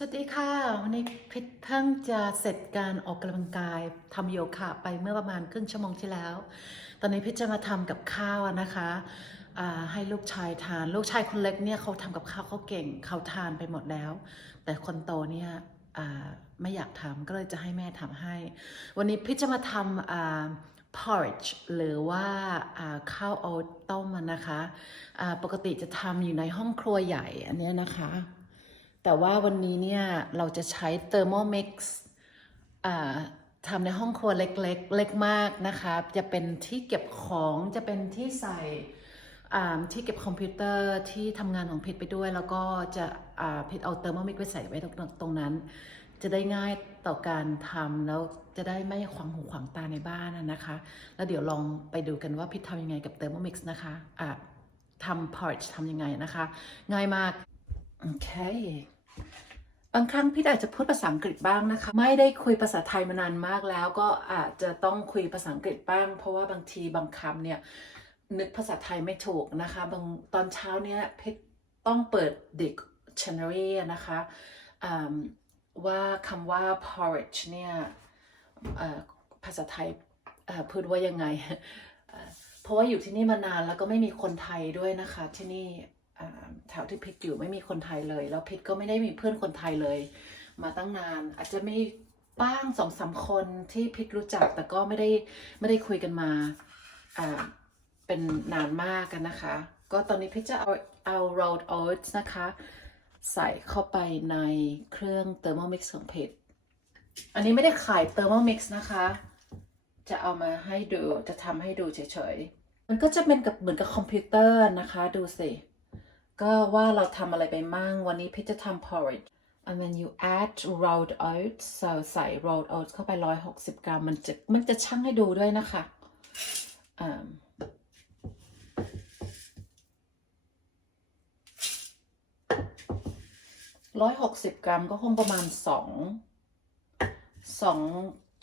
สวัสดีค่ะวันนี้พิทเพิ่งจะเสร็จการออกกำลังกายทำโยคะไปเมื่อประมาณครึ่งชั่วโมงที่แล้ว ตอนนี้พิทจะมาทำกับข้าวนะคะให้ลูกชายทาน ลูกชายคนเล็กเนี่ยเขาทำกับข้าวเขาเก่งเขาทานไปหมดแล้ว แต่คนโตเนี่ยไม่อยากทำก็เลยจะให้แม่ทำให้ วันนี้พิทจะมาทำอ่า porridge หรือว่าข้าวโอ๊ตต้มนะคะปกติจะทำอยู่ในห้องครัวใหญ่อันนี้นะคะ แต่ว่าวันนี้เนี่ยเราจะใช้ Thermomix อ่าทำในห้องครัวเล็กๆเล็กมากนะคะ จะเป็นที่เก็บของจะเป็นที่ใส่ที่เก็บคอมพิวเตอร์ที่ทำงานของพิดไปด้วย แล้วก็จะพิดเอา Thermomix ไปใส่ไว้ตรงนั้น จะได้ง่ายต่อการทำแล้วจะได้ไม่ขวางหูขวางตาในบ้านนะคะ แล้วเดี๋ยวลองไปดูกันว่าพิดทำยังไงกับ Thermomix นะคะอ่าทำ porridge ทำยังไงนะคะ ง่ายมาก โอเค บางครั้งพี่อาจจะพูดภาษาอังกฤษบ้างนะคะ ไม่ได้คุยภาษาไทยมานานมากแล้ว ก็อาจจะต้องคุยภาษาอังกฤษบ้าง เพราะว่าบางทีบางคำเนี่ยนึกภาษาไทยไม่ถูกนะคะ บางตอนเช้าเนี่ยเพชรต้องเปิด dictionary นะคะว่าคำว่า porridge เนี่ยภาษาไทยพูดว่ายังไง เพราะว่าอยู่ที่นี่มานานแล้วก็ไม่มีคนไทยด้วยนะคะที่นี่ แถวที่พิกอยู่ไม่มีคนไทยเลย แล้วพิกก็ไม่ได้มีเพื่อนคนไทยเลย มาตั้งนาน อาจจะมีบ้างสองสามคนที่พิกรู้จักแต่ก็ไม่ได้ไม่ได้คุยกันมาอ่าเป็นนานมากกันนะคะ ก็ตอนนี้พิกจะเอาเอา rolled oats นะคะ ใส่เข้าไปในเครื่อง thermomix ของพิกอันนี้ไม่ได้ขาย thermomix นะคะ จะเอามาให้ดูจะทำให้ดูเฉยๆ มันก็จะเป็นกับเหมือนกับคอมพิวเตอร์นะคะดูสิ ก็ว่าเราทำอะไรไปมั่ง วันนี้พี่จะทำ porridge and then you add rolled oats so ใส่ rolled oats เข้าไป 160 กรัม มันจะมันจะชั่งให้ดูด้วยนะคะอ่าร้อยหกสิบกรัมก็คงประมาณสองสอง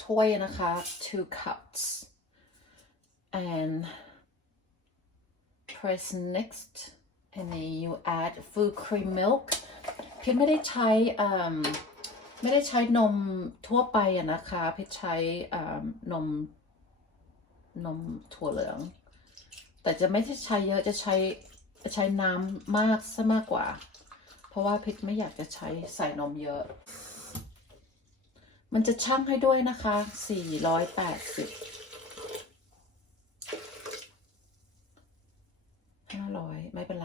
ถ้วยนะคะ two cups and press next and then you add full cream milk พิมไม่ได้ใช้ไม่ได้ใช้นมทั่วไปนะคะพิมใช้นมนมถั่วเหลือง แต่จะไม่ได้ใช้เยอะจะใช้ใช้น้ำมากซะมากกว่า เพราะว่าพิมไม่อยากจะใช้ใส่นมเยอะ มันจะชั่งให้ด้วยนะคะ 480ห้าร้อยไม่เป็นไร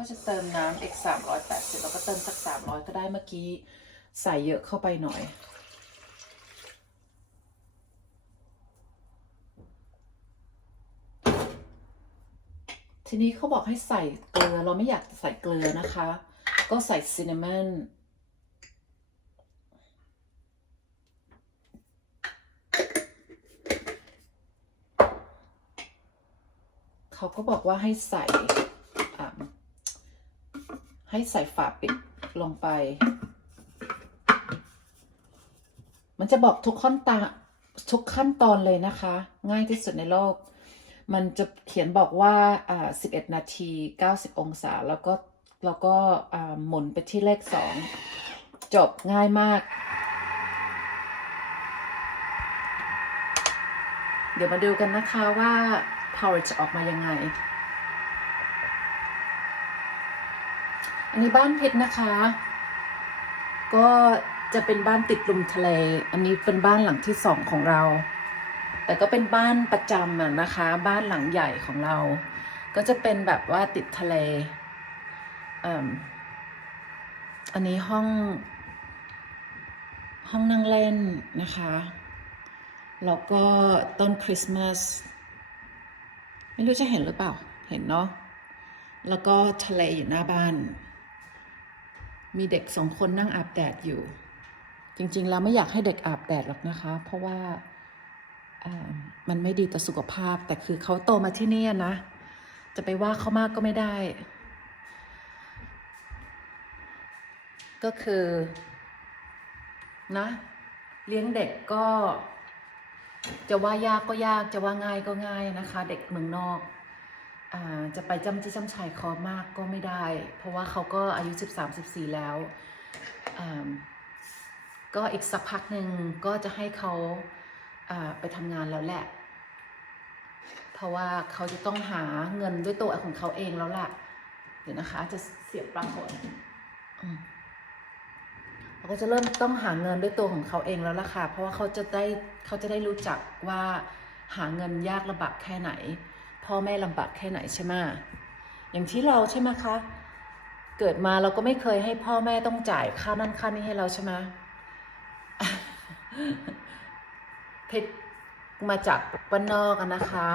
เขาจะเติมน้ำอีกสามร้อยแปดสิบแล้วก็เติมสักสามร้อยก็ได้เมื่อกี้ใส่เยอะเข้าไปหน่อย ทีนี้เขาบอกให้ใส่เกลือ เราไม่อยากใส่เกลือนะคะ ก็ใส่ซินนามอนเขาก็บอกว่าให้ใส่ ให้ใส่ฝาปิดลงไป มันจะบอกทุกขั้นตอนทุกขั้นตอนเลยนะคะ ง่ายที่สุดในโลก มันจะเขียนบอกว่าอ่า11 นาที 90 องศา แล้วก็แล้วก็อ่าหมุนไปที่เลข 2 จบง่ายมาก เดี๋ยวมาดูกันนะคะว่า porridge จะออกมายังไง อันนี้บ้านเพชรนะคะ ก็จะเป็นบ้านติดลมทะเล อันนี้เป็นบ้านหลังที่สองของเรา แต่ก็เป็นบ้านประจำอะนะคะ บ้านหลังใหญ่ของเรา ก็จะเป็นแบบว่าติดทะเลอันนี้ห้อง ห้องนั่งเล่นนะคะ แล้วก็ต้นคริสต์มาส ไม่รู้จะเห็นหรือเปล่า เห็นเนาะ แล้วก็ทะเลอยู่หน้าบ้าน มีเด็กสองคนนั่งอาบแดดอยู่ จริงๆแล้วไม่อยากให้เด็กอาบแดดหรอกนะคะ เพราะว่าามันไม่ดีต่อสุขภาพ แต่คือเขาโตมาที่นี่นะ จะไปว่าเขามากก็ไม่ได้ ก็คือนะ เลี้ยงเด็กก็ จะว่ายากก็ยากจะว่าง่ายก็ง่ายนะคะ เด็กเมืองนอก จะไปจำจี้จำชัยเขามากก็ไม่ได้ เพราะว่าเขาก็อายุ 13 14 แล้ว ก็อีกสักพักหนึ่งก็จะให้เขาไปทำงานแล้วแหละ เพราะว่าเขาจะต้องหาเงินด้วยตัวของเขาเองแล้วแหละเดี๋ยวนะคะ จะเสียบปลั๊กก่อนเขาก็จะเริ่มต้องหาเงินด้วยตัวของเขาเองแล้วล่ะค่ะ เพราะว่าเขาจะได้เขาจะได้รู้จักว่าหาเงินยากลำบากแค่ไหน พ่อแม่ลำบากแค่ไหนใช่ไหมอย่างที่เราใช่ไหมคะ เกิดมาเราก็ไม่เคยให้พ่อแม่ต้องจ่ายค่านั่นค่านี้ให้เราใช่ไหมเพชรมาจากบ้านนอกนะคะ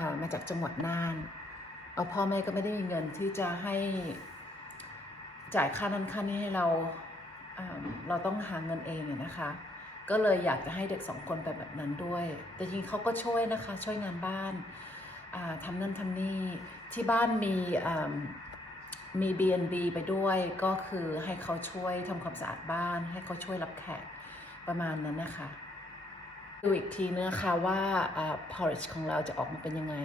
ามาจากจังหวัดน่าน เอาพ่อแม่ก็ไม่ได้มีเงินที่จะให้จ่ายค่านั้นค่านี้ให้เราเราต้องหาเงินเองนะคะ ก็เลยอยากจะให้เด็กสองคนไปแบบนั้นด้วย แต่จริงเขาก็ช่วยนะคะ ช่วยงานบ้าน ทำนั่นทำนี่ที่บ้านมีอ่ามี B&B ไปด้วยก็คือให้เขาช่วยทำความสะอาดบ้าน ให้เขาช่วยรับแขกประมาณนั้นนะคะ ดูอีกทีนะคะว่าว่า porridge ของเราจะออกมาเป็นยังไง